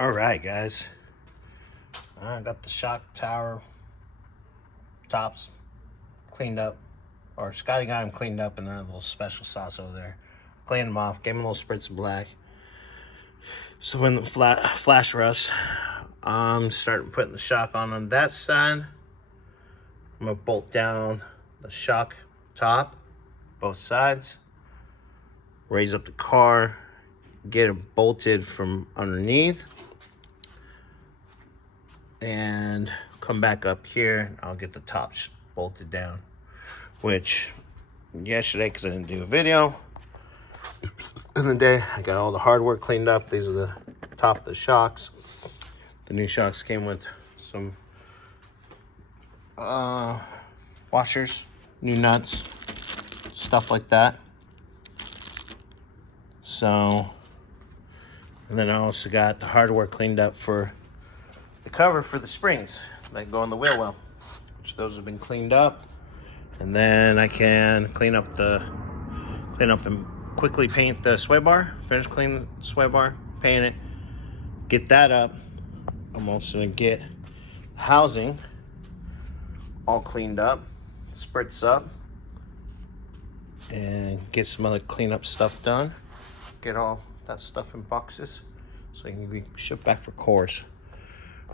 All right, guys. I got the shock tower tops cleaned up, or Scotty got them cleaned up, and then a little special sauce over there. Cleaned them off, gave them a little spritz of black. So when the flash rust, I'm starting putting the shock on that side. I'm gonna bolt down the shock top, both sides, raise up the car, get it bolted from underneath, and come back up here and I'll get the tops bolted down, which yesterday, because I didn't do a video in the day, I got all the hardware cleaned up. These are the top of the shocks. The new shocks came with some washers, new nuts, stuff like that. So, and then I also got the hardware cleaned up for the cover for the springs that go on the wheel well, which those have been cleaned up. And then I can clean up and quickly paint the sway bar, finish cleaning the sway bar, paint it, get that up. I'm also gonna get the housing all cleaned up, spritz up, and get some other cleanup stuff done. Get all that stuff in boxes so it can be shipped back for course.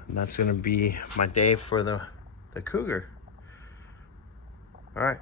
And that's gonna be my day for the Cougar. All right.